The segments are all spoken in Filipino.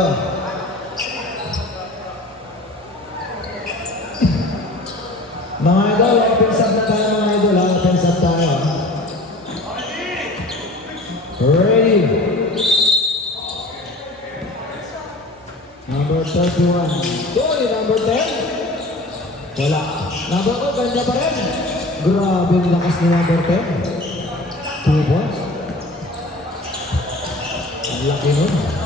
tayo. Mga idol, opens up na tayo mga idol. Opens up tayo. Ready. Number 31. Goal, number 10. Wala. Number 2, ganda pa rin. Grabe ang lakas ni number 10. 2 points. Ang laki nun.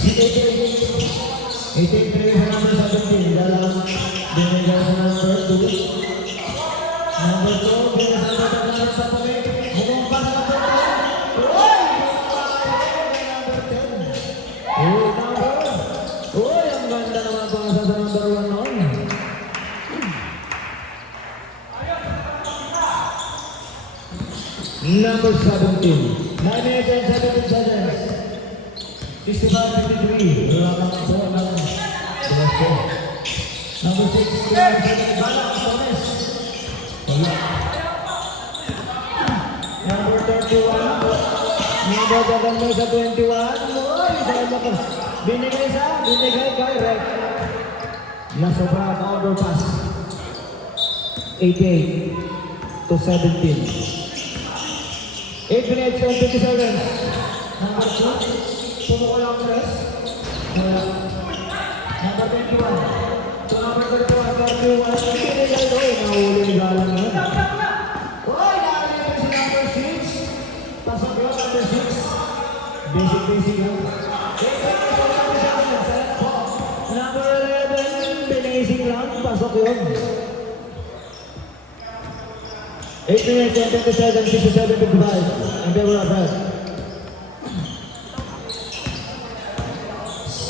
Si 83 sa number 17. Dalang binigay sa number 2. Number 2, binigay sa number 10. Mukhang pa sa number 10. Uy! Number 10. Uy, number 1. Uy, ang ganda naman pasa sa number 1 noon. Number 17. 9 minutes and 17 seconds. 65-53. Lamang po ng Bosco. Number 6. Balak Torres. Wala. Number 31. Nagagagan mo sa 21. Uy! Binigay kay Red. Nasobra ang overpass. 88-17. 8 minutes and 50 seconds. Number 2. Pumuko lang press. Number 21. So number 31. Pinigay doon. Nahuli ni Galang yun. Uy! Nakalimutan si number 6. Pasok yun, number 6. Basic yun. Number 11. Binasing lang. Pasok yun. 8 minutes and 20 seconds, 67-55. In favor of Red.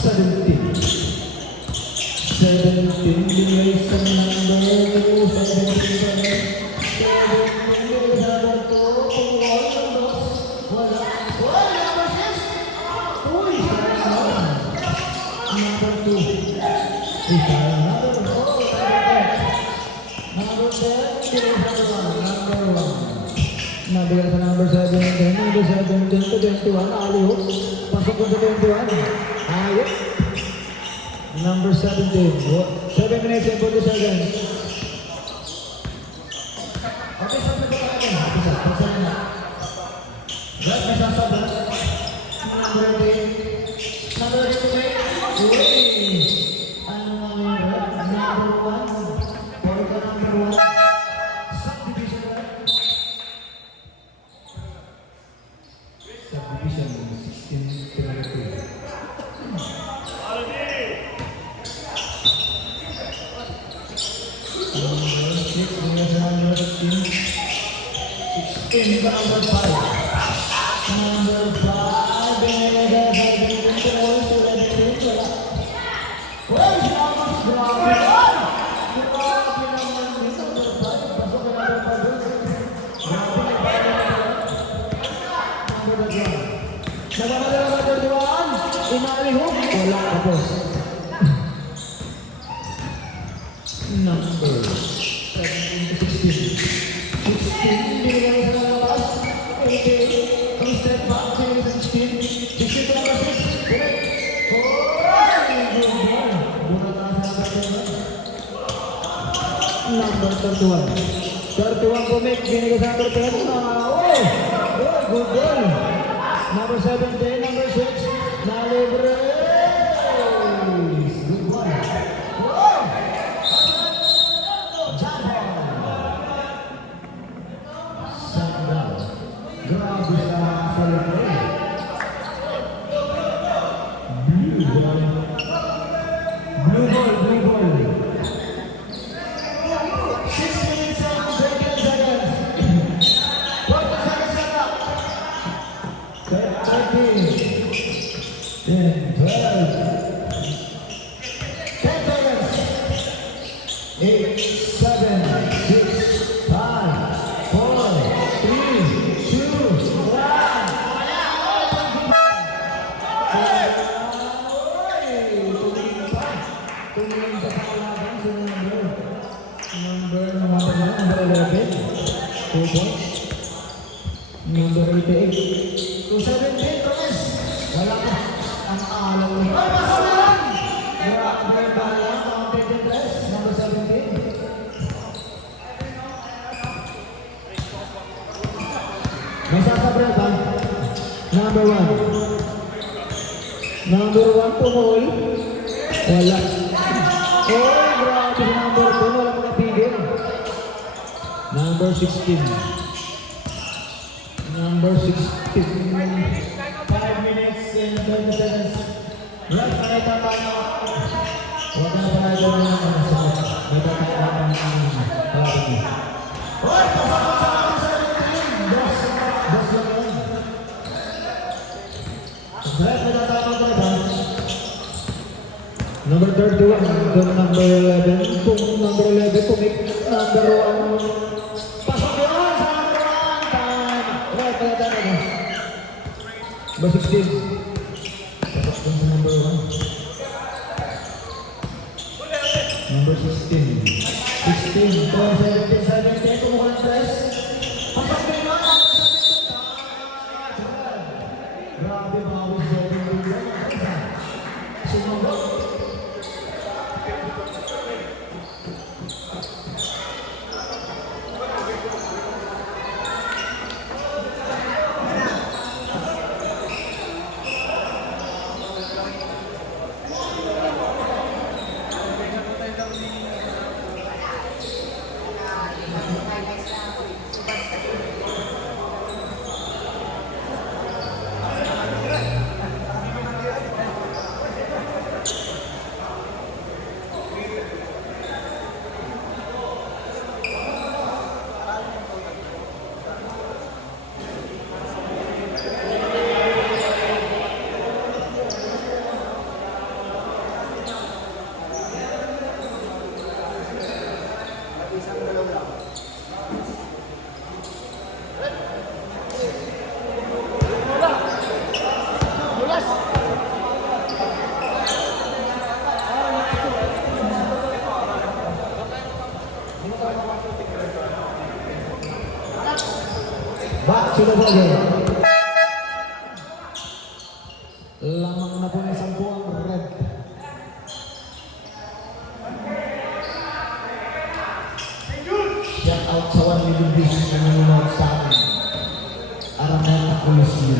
17. Binigay sa number 17. 17 sa number 2. Pumuha ng dos. Wala. Uy! Number 6! Uy! Number 2. Number 10. Nabigyan sa number 17, number 17 to 21, aliho. Pasok ko sa 21. Ayos. Number 17, 7 minutes and 40 seconds. Okay, sabi ko kayo. Pagsa na. Brad, may sasabla. Number 8. Number 8. Uy! Ano nga yun, Brad? Number 1. Puro ka number 1. Subdivision, Brad. Subdivision 16 kilometers. Number 6, number 16. 16 ba number 5? Number 5, binigay sa Pilipinas, wala dito, wala. Uy, salamat, grabe! Grabe naman dito, number 5. Pasok ka number 5. Grabe, nagpapadala number 31. Inalihog. Wala tapos. Number 17 to 16. 16. Binigay sa labas. 18. Ang step back. Binigay sa 16. 16 to number 6. Correct. Number 31. 31 po make. Binigay sa number 10. Oh! Good goal. Number 17, number 6, Nalibre. Good one. Whoa! Jump on. Sanda. Grabe sa Philippines. Blue ball. Blue ball, blue ball. 6 minutes and 20 seconds. 40 seconds left. 13, 10, 12, 10 seconds, 8, 7, 6, 5, 4, 3, 2, 1. Tumingin pa sa kalaban sa number 11, 2 points. Number 1 pumol. Wala. Oh, grabe si number 2. Wala makapigil. Number 16. Number 16. 5 minutes and 30 seconds. Right, panay tayo. Huwag na tayo gawin ng mga sakot. May tayo ng kalapit niya. Hoy! Pasok sa akin sa akin! Boss lang yun. Right, may tatapang tayo ba? Number 31, number 11. Kung number 11, pumik. Number 1. Pasok yun sa number 1. Time. Right, may tatapang tayo. Number 16. Pasok yun sa number 1. Number 16. 16. 17. Kumuha ng press. Pasok yun yun. Grabe, bawis yun. Sumabot. Back to the ball. Lamang na po ng 10 ang red. Shout out sa 1 million business na nanonood sa akin. Araneta Coliseo.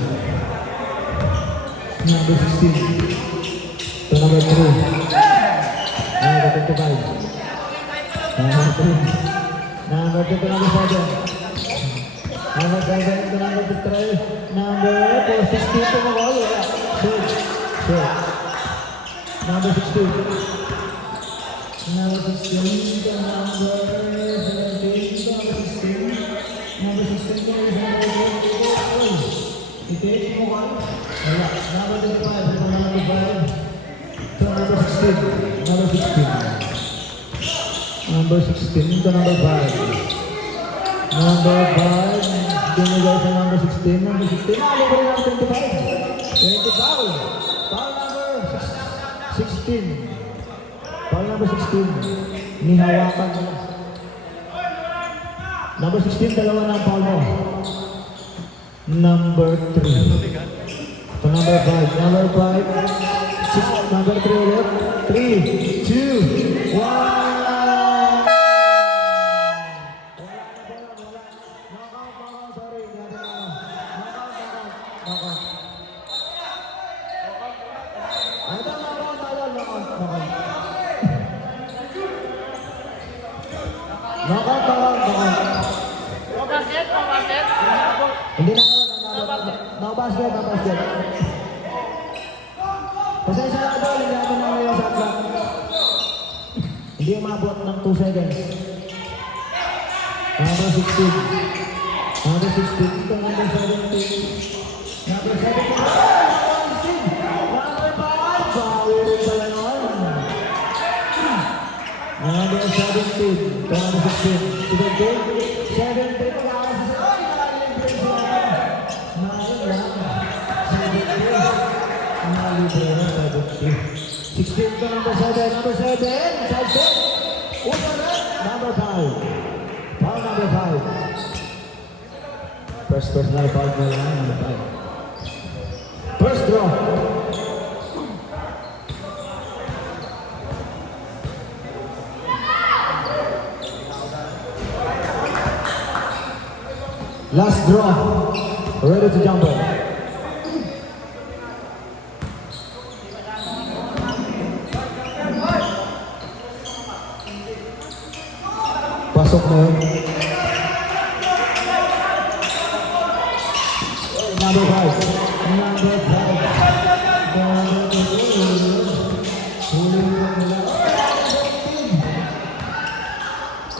Number 16. To number 3. Number 25. Number 3. Number 2 to number 7. Number 7 to number 3. Number 16 to Mogol. Shoot. Number 16. Number 16 to number 17 to number 16. Number 16 to number 17. Itik mo ka. Wala. Number 25 to number 5. To number 16. Number 16. Number 16 to number 5. Number 5. Binigay sa number 16. Number 16. Nalibay ng 25. 20 foul. Foul number 16. Foul number 16. Nihawakan mo. Number 16, dalawa ng foul mo. Number 3. To number 5. Number 5. Number 3 ulit. 3, 2, 1. Hindi na basket. Pasensya na doon, hindi ako na ngayon sa clock. Hindi umabot ng 2 seconds. Number 16. Number 16 to number 17. Number 17. Number 5. Power pala noon. Number 17 to number 16. 17. Sixteen to number 7. Number 7. Side set. Number 5. Foul number 5. First personal foul na lang. Number 5. First draw. Last draw. Ready to jump in. na yun. Number 5. Number 5. Huli ko nila.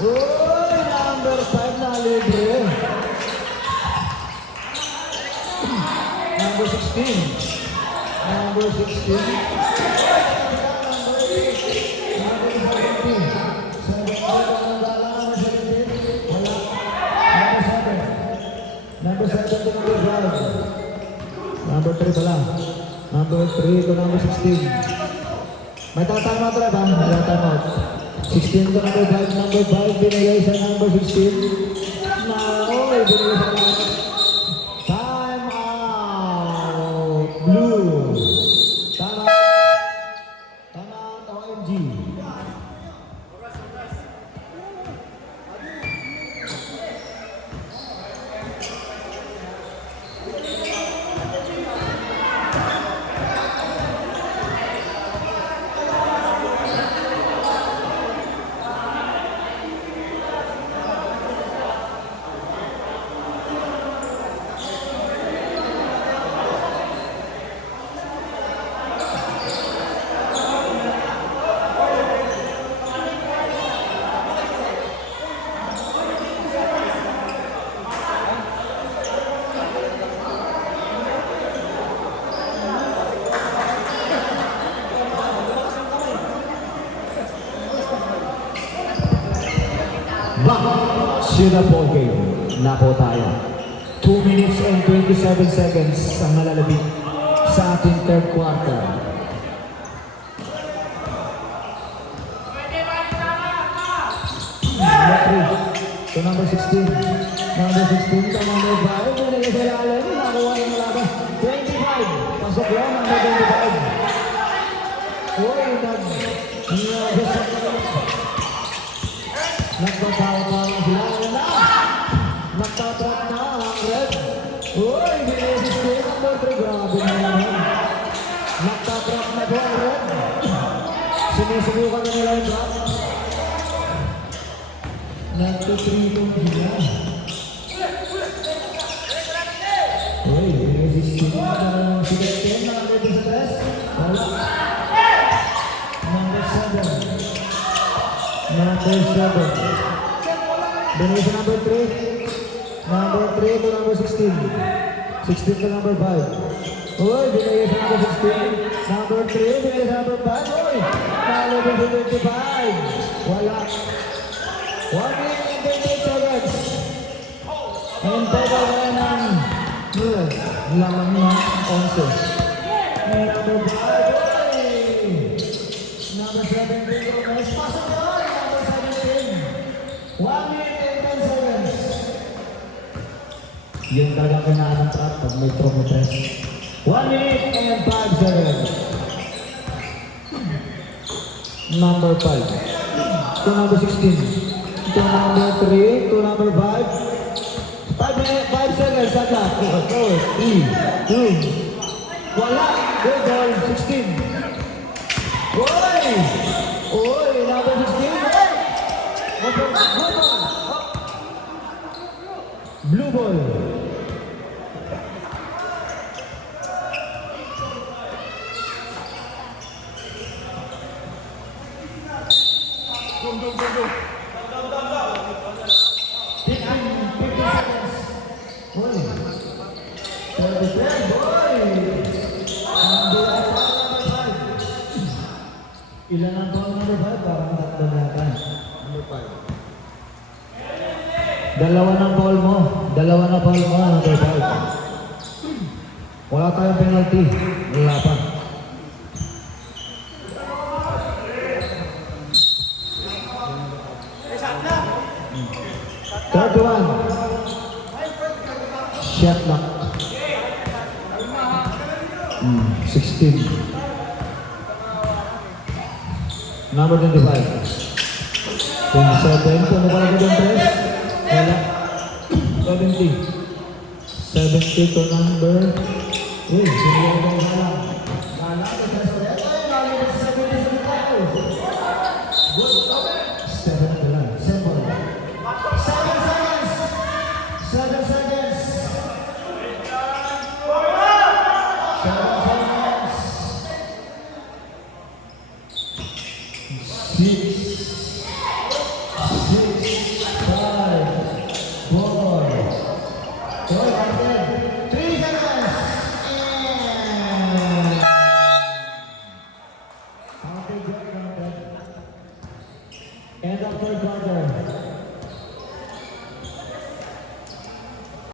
Uy, number 5 na libre. Number 16. Number 16. Number 7 to number 5. Number 3 pala. Number 3 to number 16. May tatama ito ba? May tatama. 16 to number 5. Number 5 binigay sa number 16. Binigay sa number. Time out. Blue. Time out. Time out. OMG. Sila ball game na po tayo. 2 minutes and 27 seconds ang nalalabit sa ating third quarter. To number 16. Number 16 to number 5. Binigay sa lalim. Nakuha yung laban. 25. Pasok yan. Number 25. Uy, nagbabawa pa lang sila. Nagtatrap na ang red. Uy, binesis ko yung number 3. Grabe na naman. Nagtatrap na po ang red. Sinusubukan na nila yung drop. Nagtutritong sila. Uy, binesis ko yung number 16. Number 3. Wala. Number 7. Number 7. Binigay sa number 3. Number 3 to number 16. 16 to number 5. Uy, binigay sa number 16. Number 3, binigay sa number 5. Uy, nalabas sa 25. Wala. 1 minute and 38 seconds. Hintay ka ba ng lamang ng 11. Number 5. Uy. Number 17. Mas pasok yun. Number 17. 1 minute and 10 seconds. Yun talaga kailangan ng trap pag may promotress. 1 minute and 5 seconds. Number 5. To number 16. To number 3. To number 5. 5 seconds sa clock. 3, 2. Wala. Good ball. 16. Uy! Uy! Number 16. Blue ball. Go. 15 seconds. Boy. 33, boy. Ilan ang ball number 5? Parang tatlo na ka. Number 5. Dalawa na ball mo, number 5. Wala tayong penalty. Wala pa. Third one. Shot lock. 16. Number 25. 27. Kung wala ka doon, Tres? Wala. 70. 70 to number. Uy, sinigyan ko ang halang. Halang ko sa Tres. Ay, halang ko sa 70 sa tayo. Good. 7 lang. 7. End of third quarter.